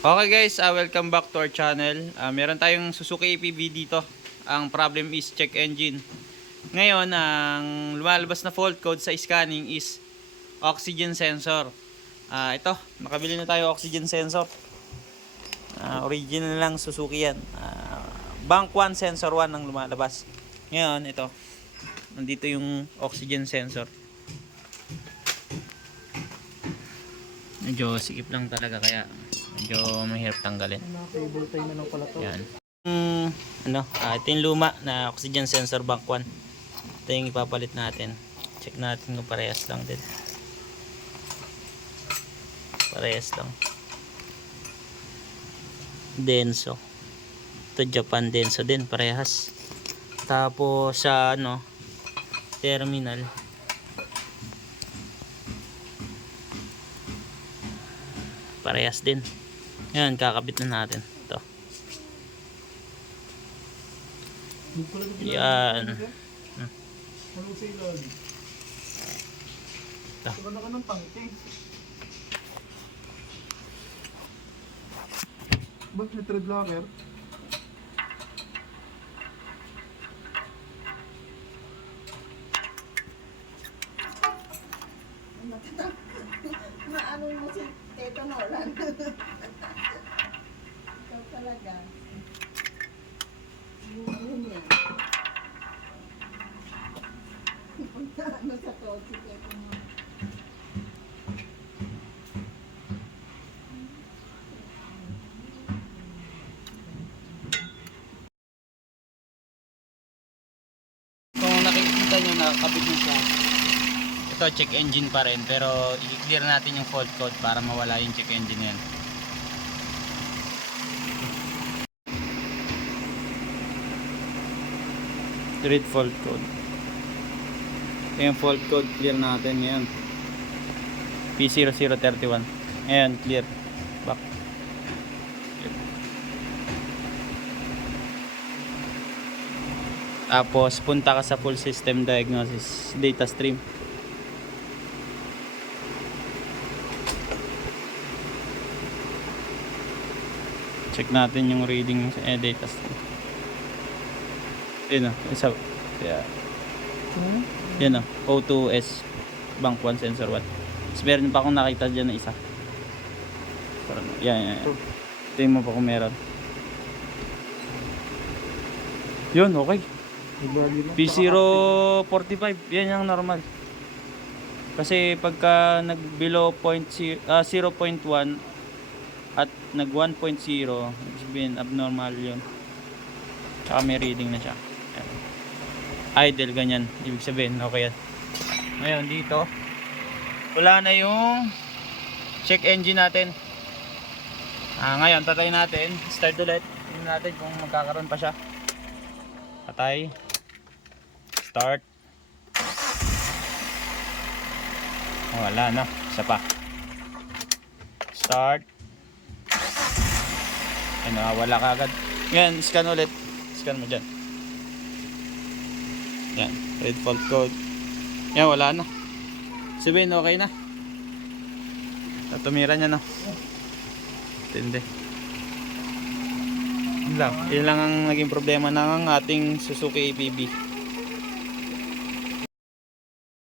Okay guys, welcome back to our channel. Meron tayong Suzuki APV dito. Ang problem is check engine. Ngayon, ang lumalabas na fault code sa scanning is oxygen sensor. Ito, nakabili na tayo oxygen sensor. Original lang Suzuki yan. Bank 1 sensor 1 ang lumalabas. Ngayon, ito. Nandito yung oxygen sensor. Medyo sikip lang talaga kaya medyo mahirap tanggalin. Cable tie na lang pala to. Yan. Ito yung luma na oxygen sensor bank 1. Ito yung ipapalit natin. Check natin kung parehas lang din. Parehas lang. Denso. Ito Japan Denso din, parehas. Tapos sa terminal. Parehas din. Yan, kakabit na natin. Ito. Yan. Anong sa ilalim? Ito. Wala ka ng tangke. Ba't may thread locker? Maano mo si Teto Nolan? Ikaw talaga. Ano niya? Ano sa to si Teto Nolan? Kung nakikita nyo, nakakabit na siya. Ito, check engine pa rin. Pero i-clear natin yung fault code para mawala yung check engine yan. Read fault code. Ito yung fault code, clear natin ngayon. P0031. Ayan, clear. Back. Tapos punta ka sa full system diagnosis data stream. Check natin yung reading sa data stream. Yun o, isa. Yeah. Yun o, O2S bank 1 sensor 1. Tapos meron pa akong nakita dyan na isa. Parang, yan. Tingin mo pa kung meron. Yun, okay. P045, yan yung normal. Kasi pagka nag below 0.1 at nag 1.0, ibig sabihin abnormal yun. Tsaka may reading na siya. Idle, ganyan. Ibig sabihin, okay yan. Ngayon dito, wala na yung check engine natin. Ngayon, tatay natin. Start ulit. Tingnan natin kung magkakaroon pa siya. Patay. Start. Wala na. Isa pa. Start. Ay, nakawala ka agad. Ngayon, scan ulit. Scan mo dyan. Yan. Read fault code. Yan, wala na. Sabihin, okay na. Tumira niya na. Tindi. Yun lang ang naging problema ng ating Suzuki APV.